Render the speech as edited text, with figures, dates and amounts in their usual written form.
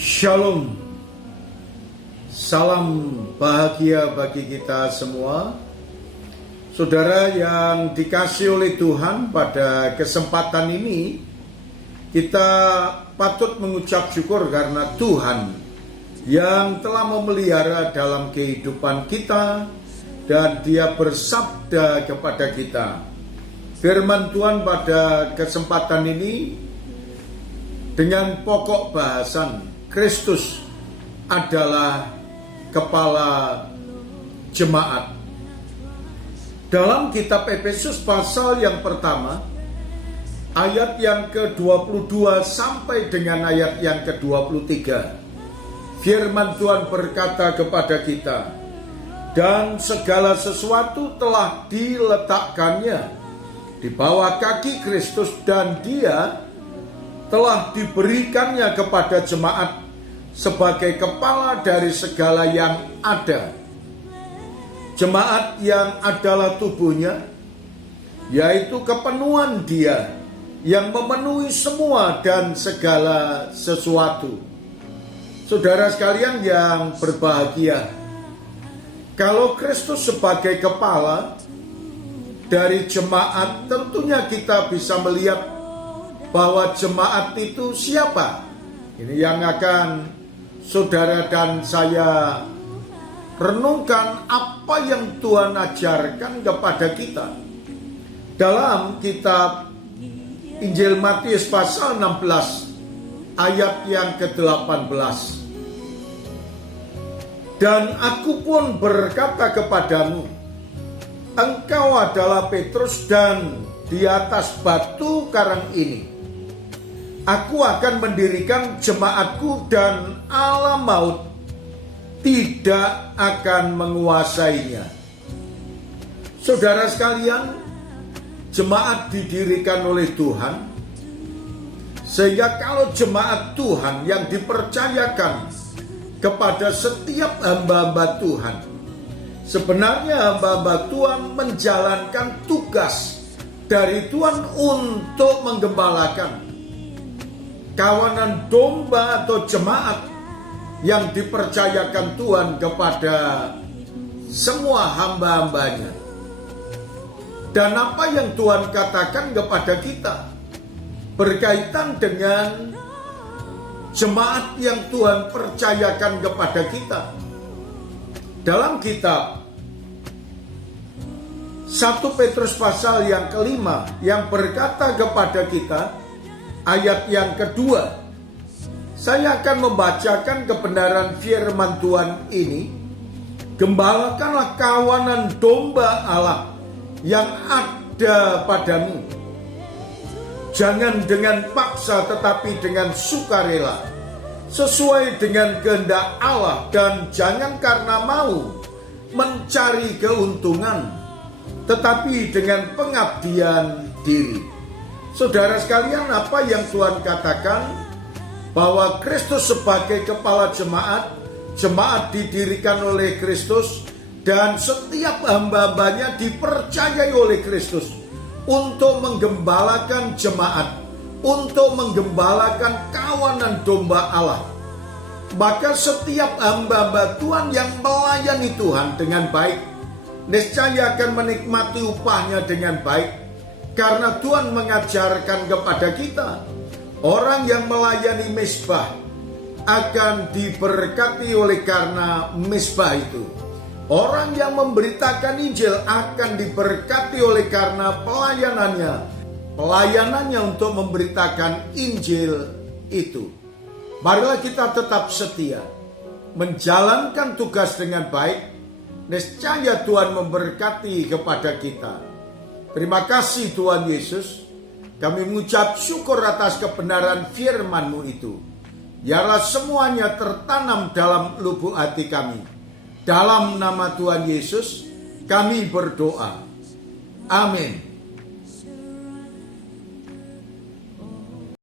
Shalom, salam bahagia bagi kita semua. Saudara yang dikasihi oleh Tuhan, pada kesempatan ini kita patut mengucap syukur karena Tuhan yang telah memelihara dalam kehidupan kita dan Dia bersabda kepada kita. Firman Tuhan pada kesempatan ini dengan pokok bahasan Kristus adalah kepala jemaat. Dalam kitab Efesus pasal yang pertama, ayat yang ke-22 sampai dengan ayat yang ke-23, firman Tuhan berkata kepada kita, dan segala sesuatu telah diletakkannya di bawah kaki Kristus, dan Dia telah diberikannya kepada jemaat sebagai kepala dari segala yang ada. Jemaat yang adalah tubuhnya, yaitu kepenuhan Dia yang memenuhi semua dan segala sesuatu. Saudara sekalian yang berbahagia, kalau Kristus sebagai kepala dari jemaat, tentunya kita bisa melihat bahwa jemaat itu siapa? Ini yang akan saudara dan saya renungkan, apa yang Tuhan ajarkan kepada kita. Dalam kitab Injil Matius pasal 16 ayat yang ke-18. Dan aku pun berkata kepadamu, engkau adalah Petrus, dan di atas batu karang ini aku akan mendirikan jemaatku, dan alam maut tidak akan menguasainya. Saudara sekalian, jemaat didirikan oleh Tuhan, sehingga kalau jemaat Tuhan yang dipercayakan kepada setiap hamba-hamba Tuhan, sebenarnya hamba-hamba Tuhan menjalankan tugas dari Tuhan untuk menggembalakan kawanan domba atau jemaat yang dipercayakan Tuhan kepada semua hamba-hambanya. Dan apa yang Tuhan katakan kepada kita berkaitan dengan jemaat yang Tuhan percayakan kepada kita. Dalam kitab 1 Petrus pasal yang kelima, yang berkata kepada kita, ayat yang kedua, saya akan membacakan kebenaran firman Tuhan ini. Gembalakanlah kawanan domba Allah yang ada padamu, jangan dengan paksa tetapi dengan sukarela, sesuai dengan kehendak Allah, dan jangan karena mau mencari keuntungan, tetapi dengan pengabdian diri. Saudara sekalian, apa yang Tuhan katakan, bahwa Kristus sebagai kepala jemaat, jemaat didirikan oleh Kristus, dan setiap hamba-hambanya dipercayai oleh Kristus untuk menggembalakan jemaat, untuk menggembalakan kawanan domba Allah. Maka setiap hamba-hamba Tuhan yang melayani Tuhan dengan baik, niscaya akan menikmati upahnya dengan baik. Karena Tuhan mengajarkan kepada kita, orang yang melayani mezbah akan diberkati oleh karena mezbah itu. Orang yang memberitakan Injil akan diberkati oleh karena pelayanannya untuk memberitakan Injil itu. Marilah kita tetap setia, menjalankan tugas dengan baik, niscaya Tuhan memberkati kepada kita. Terima kasih Tuhan Yesus, kami mengucap syukur atas kebenaran firman-Mu itu. Biarlah semuanya tertanam dalam lubuk hati kami. Dalam nama Tuhan Yesus kami berdoa. Amin.